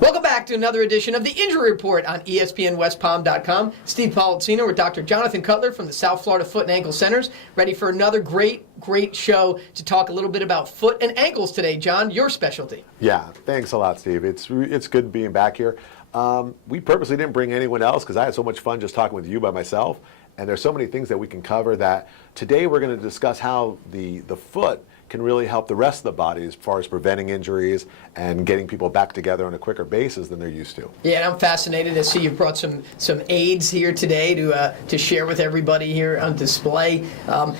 Welcome back to another edition of the Injury Report on ESPNWestPalm.com. Steve Politziner with Dr. Jonathan Cutler from the South Florida Foot and Ankle Centers, ready for another great show to talk a little bit about foot and ankles today. John, your specialty. Yeah, thanks a lot, Steve. It's good being back here. We purposely didn't bring anyone else because I had so much fun just talking with you by myself. And there's so many things that we can cover that today we're going to discuss how the foot can really help the rest of the body as far as preventing injuries and getting people back together on a quicker basis than they're used to. Yeah, and I'm fascinated to see you've brought some aids here today to share with everybody here on display.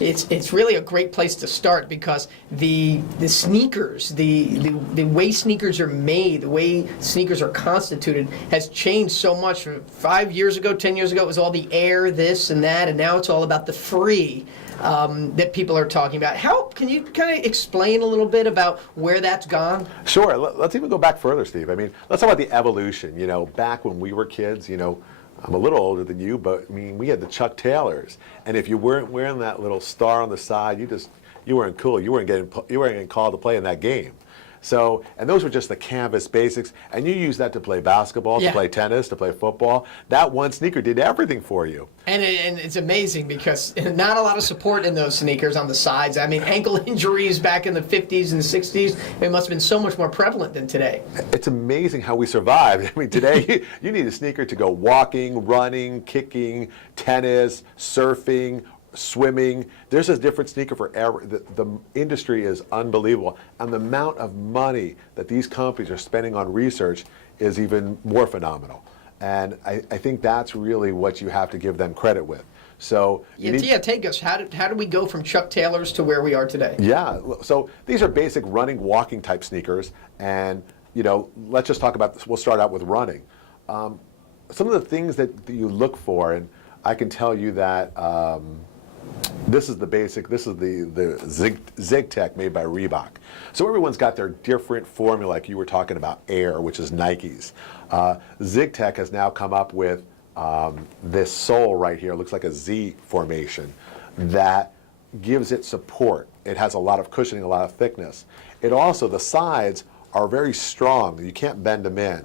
It's really a great place to start because the sneakers, the way sneakers are made, the way sneakers are constituted has changed so much. 5 years ago, 10 years ago, it was all the air, this and that, and now it's all about the free. That people are talking about. How can you kind of explain a little bit about where that's gone? Sure. Let's even go back further, Steve. I mean, let's talk about the evolution. You know, back when we were kids, you know, I'm a little older than you, but I mean, we had the Chuck Taylors, and if you weren't wearing that little star on the side, you weren't cool. You weren't getting called to play in that game. So, and those were just the canvas basics, and you use that to play basketball, to play tennis, to play football. That one sneaker did everything for you. And it's amazing because not a lot of support in those sneakers on the sides. I mean, ankle injuries back in the 50s and 60s, it must have been so much more prevalent than today. It's amazing how we survived. I mean, today you need a sneaker to go walking, running, kicking, tennis, surfing, swimming. There's a different sneaker for every. The industry is unbelievable, and the amount of money that these companies are spending on research is even more phenomenal. And I think that's really what you have to give them credit with. So take us. How do we go from Chuck Taylors to where we are today? Yeah, so these are basic running, walking type sneakers, and you know, let's just talk about this. We'll start out with running. Some of the things that you look for, and I can tell you that. This is the basic. This is the ZigTech made by Reebok. So everyone's got their different formula, like you were talking about Air, which is Nike's. ZigTech has now come up with this sole right here. It looks like a Z formation that gives it support. It has a lot of cushioning, a lot of thickness. It also, the sides are very strong. You can't bend them in.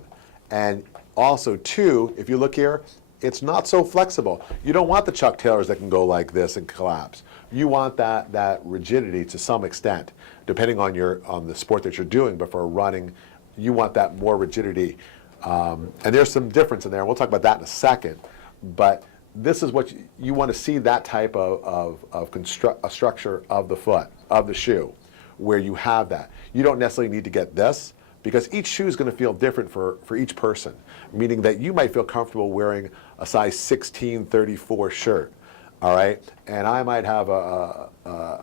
And also, too, if you look here, it's not so flexible. You don't want the Chuck Taylors that can go like this and collapse. You want that rigidity to some extent, depending on the sport that you're doing. But for running, you want that more rigidity. And there's some difference in there. And we'll talk about that in a second. But this is what you want to see, that type of a structure of the foot, of the shoe, where you have that. You don't necessarily need to get this, because each shoe is going to feel different for each person, meaning that you might feel comfortable wearing a size 16-34 shirt, all right? And I might have a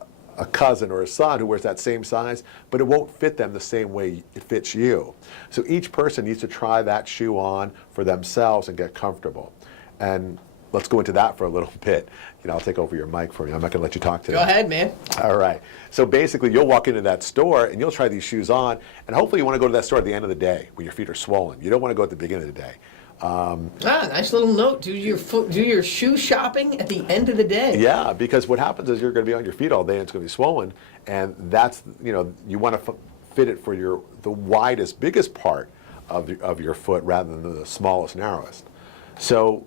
cousin or a son who wears that same size, but it won't fit them the same way it fits you. So each person needs to try that shoe on for themselves and get comfortable. And let's go into that for a little bit. You know, I'll take over your mic for you. I'm not going to let you talk today. Go ahead, man. All right. So basically, you'll walk into that store and you'll try these shoes on, and hopefully you want to go to that store at the end of the day when your feet are swollen. You don't want to go at the beginning of the day. Nice little note. Do your shoe shopping at the end of the day. Yeah, because what happens is you're going to be on your feet all day and it's going to be swollen, and that's, you know, you want to fit it for the widest, biggest part of your foot rather than the smallest, narrowest. So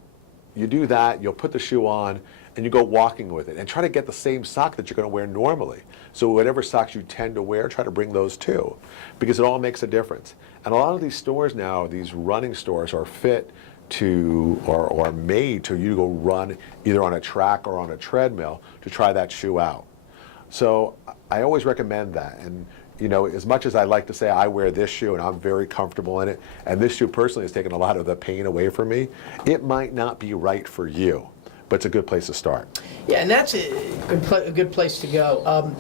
you do that, you'll put the shoe on, and you go walking with it. And try to get the same sock that you're going to wear normally. So whatever socks you tend to wear, try to bring those too, because it all makes a difference. And a lot of these stores now, these running stores, are fit to, or made to you go run either on a track or on a treadmill to try that shoe out. So I always recommend that. And you know, as much as I like to say I wear this shoe and I'm very comfortable in it, and this shoe personally has taken a lot of the pain away from me, it might not be right for you, but it's a good place to start. Yeah, and that's a good place to go.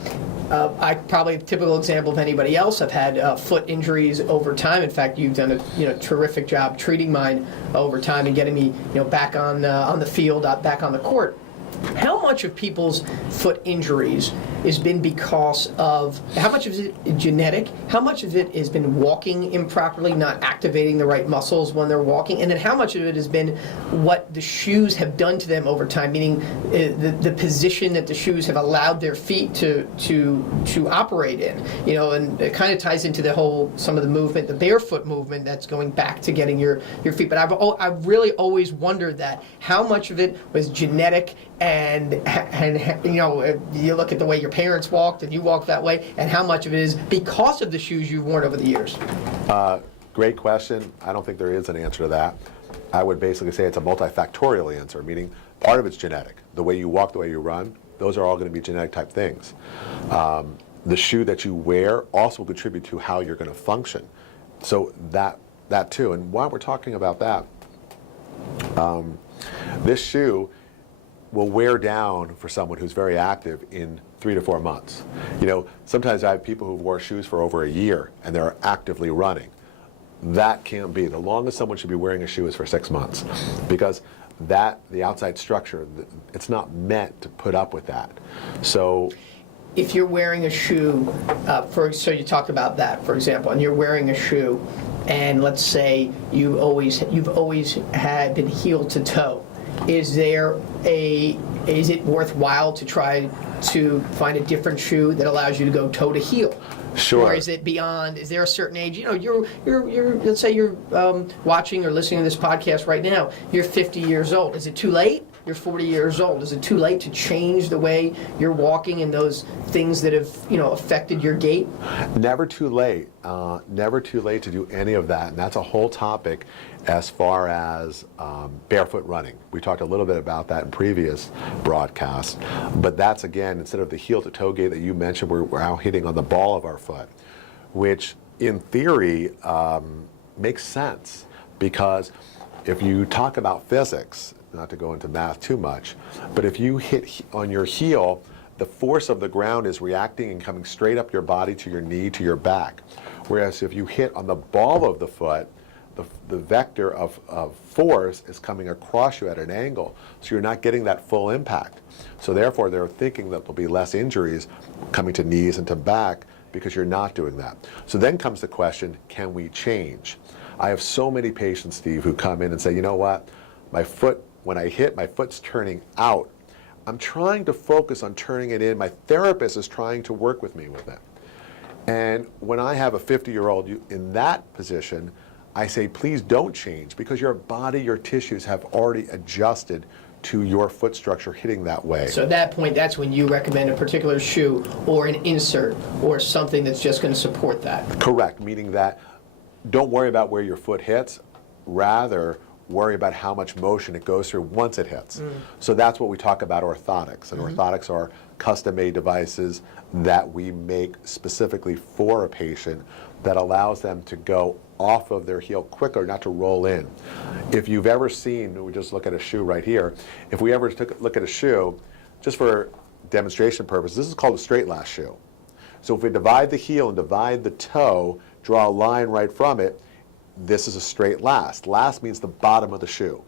I probably a typical example of anybody else. I've had foot injuries over time. In fact, you've done a terrific job treating mine over time and getting me back on the field, back on the court. How much of people's foot injuries has been because of, how much of it is genetic, how much of it has been walking improperly, not activating the right muscles when they're walking, and then how much of it has been what the shoes have done to them over time, meaning the position that the shoes have allowed their feet to operate in, and it kind of ties into the whole, some of the movement, the barefoot movement that's going back to getting your feet. But I've really always wondered that, how much of it was genetic, and you look at the way your parents walked and you walk that way, and how much of it is because of the shoes you've worn over the years? Great question. I don't think there is an answer to that. I would basically say it's a multifactorial answer, meaning part of it's genetic. The way you walk, the way you run, those are all going to be genetic type things. The shoe that you wear also will contribute to how you're going to function. So that too. And while we're talking about that, this shoe will wear down for someone who's very active in 3 to 4 months. Sometimes I have people who've worn shoes for over a year and they're actively running. That can't be. The longest someone should be wearing a shoe is for 6 months, because the outside structure, it's not meant to put up with that. So if you're wearing a shoe, so you talk about that, for example, and you're wearing a shoe, and let's say you've always had been heel to toe, is it worthwhile to try to find a different shoe that allows you to go toe to heel? Sure. Or is it beyond? Is there a certain age? You're let's say you're watching or listening to this podcast right now. You're 50 years old. Is it too late? You're 40 years old. Is it too late to change the way you're walking and those things that have affected your gait? Never too late. Never too late to do any of that, and that's a whole topic as far as barefoot running. We talked a little bit about that in previous broadcasts, but that's, again, instead of the heel to toe gait that you mentioned, we're now hitting on the ball of our foot, which in theory makes sense, because if you talk about physics, not to go into math too much, but if you hit on your heel, the force of the ground is reacting and coming straight up your body to your knee, to your back. Whereas if you hit on the ball of the foot, the vector of force is coming across you at an angle, so you're not getting that full impact. So therefore, they're thinking that there'll be less injuries coming to knees and to back because you're not doing that. So then comes the question, can we change? I have so many patients, Steve, who come in and say, you know what, my foot, when I hit, my foot's turning out. I'm trying to focus on turning it in. My therapist is trying to work with me with it. And when I have a 50-year-old in that position, I say, please don't change, because your body, your tissues have already adjusted to your foot structure hitting that way. So at that point, that's when you recommend a particular shoe or an insert or something that's just going to support that. Correct, meaning that don't worry about where your foot hits, rather worry about how much motion it goes through once it hits. So that's what we talk about orthotics. And orthotics are custom-made devices that we make specifically for a patient that allows them to go off of their heel quicker, not to roll in. If you've ever seen, we just look at a shoe right here, if we ever look at a shoe, just for demonstration purposes, this is called a straight last shoe. So if we divide the heel and divide the toe, draw a line right from it, this is a straight last. Last means the bottom of the shoe.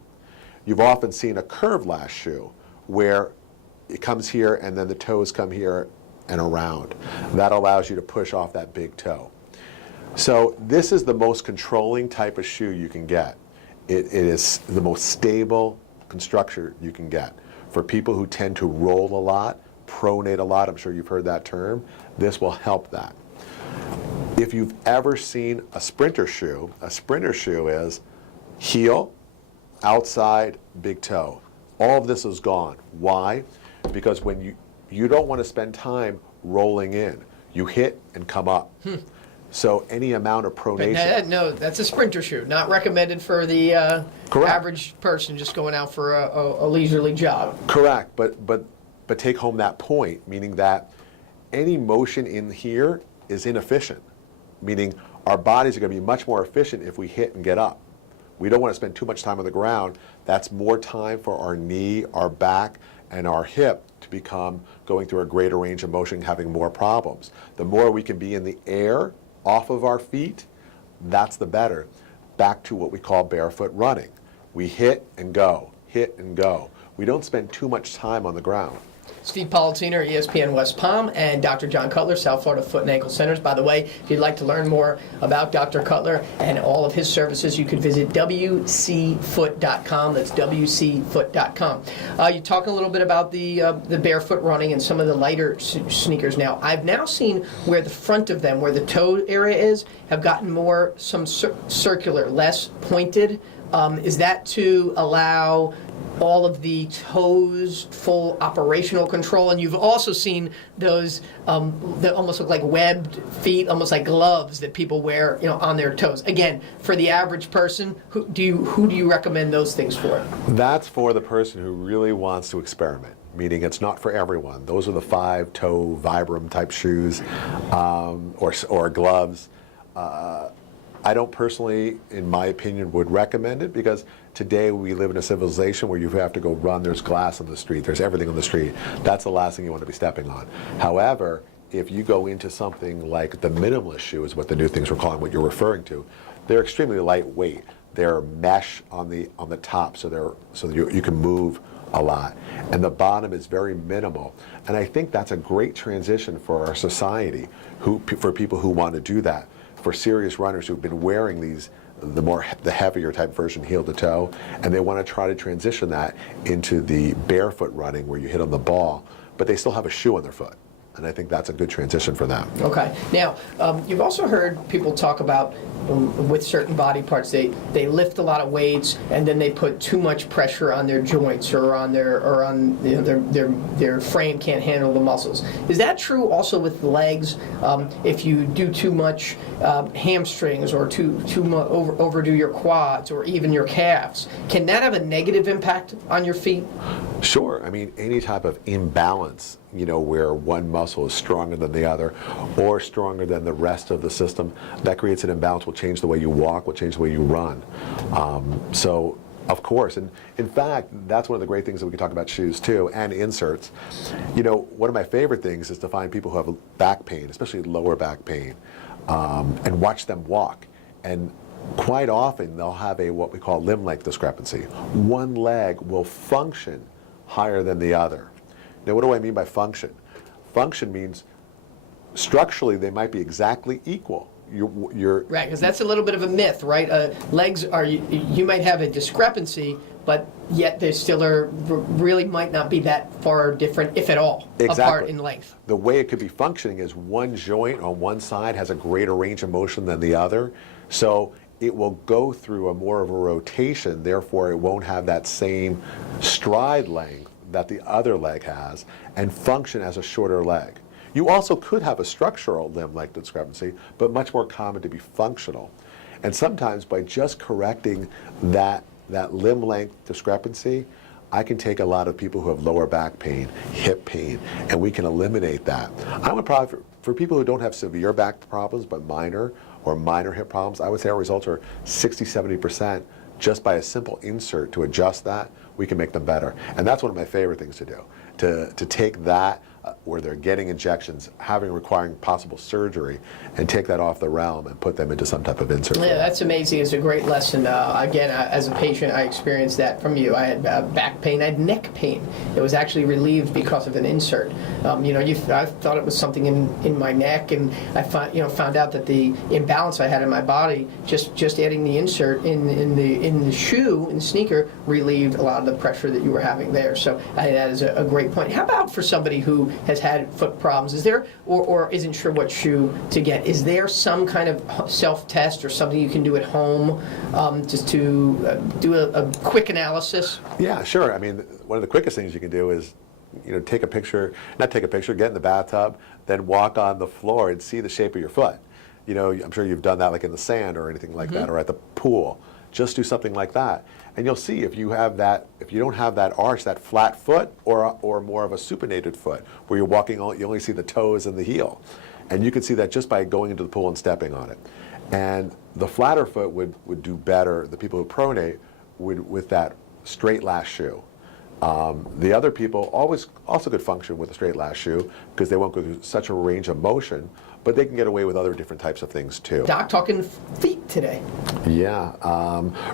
You've often seen a curved last shoe where it comes here and then the toes come here and around. That allows you to push off that big toe. So this is the most controlling type of shoe you can get. It is the most stable construction you can get. For people who tend to roll a lot, pronate a lot, I'm sure you've heard that term, this will help that. If you've ever seen a sprinter shoe is heel, outside, big toe. All of this is gone. Why? Because when you don't want to spend time rolling in. You hit and come up. So any amount of pronation. No, that's a sprinter shoe, not recommended for the average person just going out for a leisurely jog. Correct, but take home that point, meaning that any motion in here is inefficient, meaning our bodies are going to be much more efficient if we hit and get up. We don't want to spend too much time on the ground. That's more time for our knee, our back, and our hip to become going through a greater range of motion, having more problems. The more we can be in the air, off of our feet, that's the better. Back to what we call barefoot running. We hit and go, hit and go. We don't spend too much time on the ground. Steve Politziner, ESPN West Palm, and Dr. John Cutler, South Florida Foot and Ankle Centers. By the way, if you'd like to learn more about Dr. Cutler and all of his services, you could visit wcfoot.com. That's wcfoot.com. You talk a little bit about the barefoot running and some of the lighter sneakers now. I've now seen where the front of them, where the toe area is, have gotten more circular, less pointed. Is that to allow all of the toes full operational control? And you've also seen those that almost look like webbed feet, almost like gloves that people wear, on their toes. Again, for the average person, who do you recommend those things for? That's for the person who really wants to experiment, meaning it's not for everyone. Those are the 5-toe Vibram type shoes or gloves. I don't personally, in my opinion, would recommend it, because today we live in a civilization where you have to go run, there's glass on the street, there's everything on the street. That's the last thing you want to be stepping on. However, if you go into something like the minimalist shoe, is what the new things we're calling, what you're referring to, they're extremely lightweight. They're mesh on the top, so you can move a lot, and the bottom is very minimal. And I think that's a great transition for our society, for people who want to do that. For serious runners who've been wearing the heavier type version, heel to toe, and they want to try to transition that into the barefoot running where you hit on the ball, but they still have a shoe on their foot. And I think that's a good transition for them. Okay. Now, you've also heard people talk about with certain body parts, they lift a lot of weights and then they put too much pressure on their joints or on their frame can't handle the muscles. Is that true also with legs? If you do too much hamstrings or overdo your quads or even your calves, can that have a negative impact on your feet? Sure. I mean, any type of imbalance, where one muscle is stronger than the other or stronger than the rest of the system, that creates an imbalance, will change the way you walk, will change the way you run. So, of course, and in fact, that's one of the great things that we can talk about shoes too, and inserts. One of my favorite things is to find people who have back pain, especially lower back pain, and watch them walk. And quite often they'll have what we call limb length discrepancy. One leg will function higher than the other. Now, what do I mean by function? Function means structurally they might be exactly equal. You're right, because that's a little bit of a myth, right? Legs are, you might have a discrepancy, but yet they still really might not be that far different, if at all, apart in length. The way it could be functioning is one joint on one side has a greater range of motion than the other, so it will go through more of a rotation, therefore it won't have that same stride length that the other leg has, and function as a shorter leg. You also could have a structural limb length discrepancy, but much more common to be functional. And sometimes by just correcting that limb length discrepancy, I can take a lot of people who have lower back pain, hip pain, and we can eliminate that. I would probably, for people who don't have severe back problems, but minor hip problems, I would say our results are 60–70%. Just by a simple insert to adjust that, we can make them better. And that's one of my favorite things to do, to take that where they're getting injections, requiring possible surgery, and take that off the realm and put them into some type of insert. Yeah, that's amazing. It's a great lesson. Again, as a patient, I experienced that from you. I had back pain. I had neck pain. It was actually relieved because of an insert. I thought it was something in my neck, and I found out that the imbalance I had in my body, just adding the insert in the shoe, in the sneaker, relieved a lot of the pressure that you were having there. So that is a great point. How about for somebody who has had foot problems? Is there, or isn't sure what shoe to get, is there some kind of self-test or something you can do at home just to do a quick analysis? Yeah, sure. I mean, one of the quickest things you can do is, get in the bathtub, then walk on the floor and see the shape of your foot. I'm sure you've done that like in the sand or anything like that, or at the pool. Just do something like that. And you'll see if you don't have that arch, that flat foot, or more of a supinated foot, where you're walking, you only see the toes and the heel. And you can see that just by going into the pool and stepping on it. And the flatter foot would do better, the people who pronate, with that straight last shoe. The other people also could function with a straight last shoe because they won't go through such a range of motion, but they can get away with other different types of things too. Doc, talking feet today. Yeah,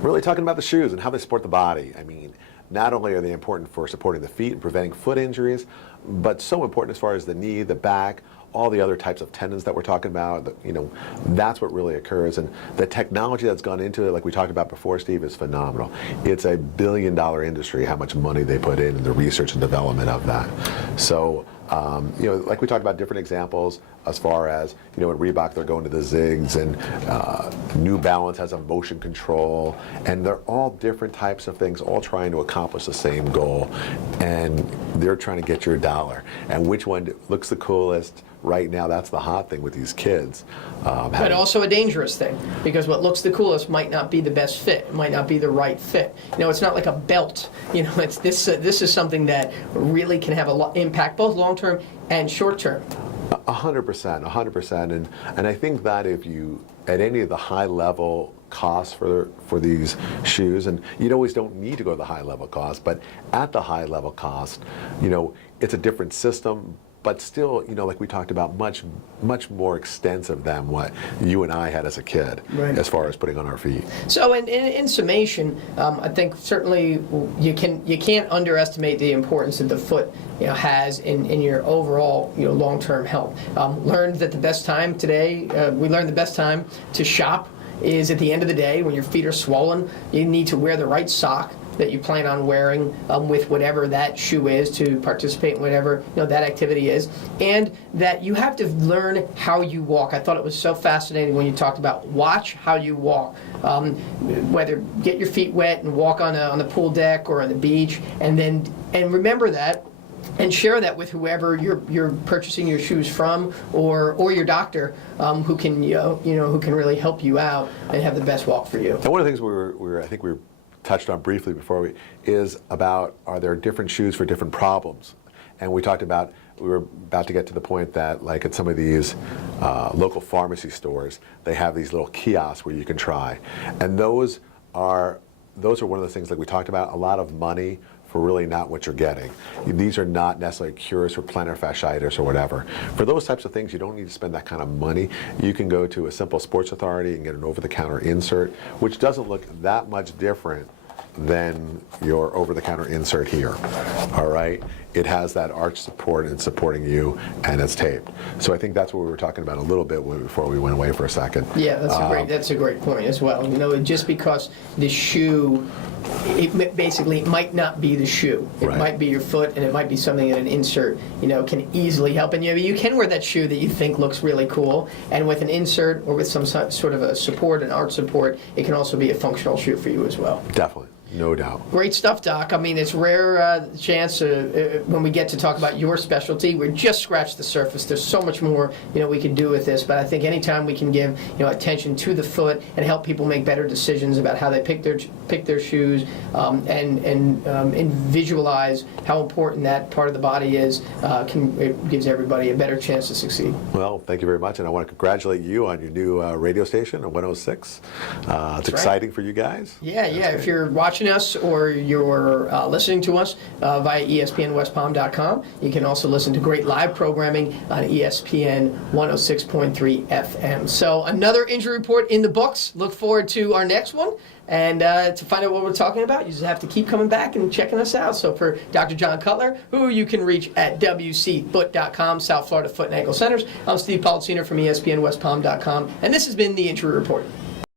really talking about the shoes and how they support the body. I mean, not only are they important for supporting the feet and preventing foot injuries, but so important as far as the knee, the back, all the other types of tendons that we're talking about. That's what really occurs. And the technology that's gone into it, like we talked about before, Steve, is phenomenal. It's a billion-dollar industry, how much money they put in the research and development of that. So, like we talked about different examples as far as, at Reebok, they're going to the zigs, and New Balance has a motion control, and they're all different types of things, all trying to accomplish the same goal, and they're trying to get your dollar. And which one looks the coolest right now? That's the hot thing with these kids. But also a dangerous thing, because what looks the coolest might not be the best fit. It might not be the right fit. It's not like a belt. It's this is something that really can have a impact, both long-term and short-term. 100%. And I think that if you, at any of the high-level costs for these shoes, and you always don't need to go to the high-level cost, but at the high-level cost, it's a different system, but still, like we talked about, much more extensive than what you and I had as a kid, right, as far as putting on our feet. So, in summation, I think certainly you can't underestimate the importance that the foot has in your overall long-term health. Learned that the best time today, we learned the best time to shop is at the end of the day when your feet are swollen. You need to wear the right sock that you plan on wearing with whatever that shoe is to participate in whatever that activity is, and that you have to learn how you walk. I thought it was so fascinating when you talked about watch how you walk, whether get your feet wet and walk on the pool deck or on the beach, and remember that. And share that with whoever you're purchasing your shoes from, or your doctor, who can who can really help you out and have the best walk for you. And one of the things I think we were touched on briefly before is about, are there different shoes for different problems? And we talked about, we were about to get to the point that, like at some of these local pharmacy stores, they have these little kiosks where you can try, and those are one of the things, like we talked about, a lot of money for really not what you're getting. These are not necessarily cures for plantar fasciitis or whatever. For those types of things, you don't need to spend that kind of money. You can go to a simple Sports Authority and get an over-the-counter insert, which doesn't look that much different than your over-the-counter insert here. All right? It has that arch support, and it's supporting you, and it's taped. So I think that's what we were talking about a little bit before we went away for a second. Yeah, that's a great point as well. Just because the shoe, it might not be the shoe. It Right. might be your foot, and it might be something that an insert, can easily help. And you can wear that shoe that you think looks really cool, and with an insert or with some sort of a support, an arch support, it can also be a functional shoe for you as well. Definitely. No doubt. Great stuff, Doc. I mean, it's rare chance when we get to talk about your specialty. We're just scratched the surface. There's so much more we can do with this. But I think anytime we can give attention to the foot and help people make better decisions about how they pick their shoes, and visualize how important that part of the body is, it gives everybody a better chance to succeed. Well, thank you very much, and I want to congratulate you on your new radio station at 106. It's exciting for you guys. Yeah. If you're watching us or you're listening to us via ESPNWestPalm.com. You can also listen to great live programming on ESPN 106.3 FM. So another injury report in the books. Look forward to our next one. And to find out what we're talking about, you just have to keep coming back and checking us out. So for Dr. John Cutler, who you can reach at WCFoot.com, South Florida Foot and Ankle Centers, I'm Steve Politziner from ESPNWestPalm.com, and this has been the Injury Report.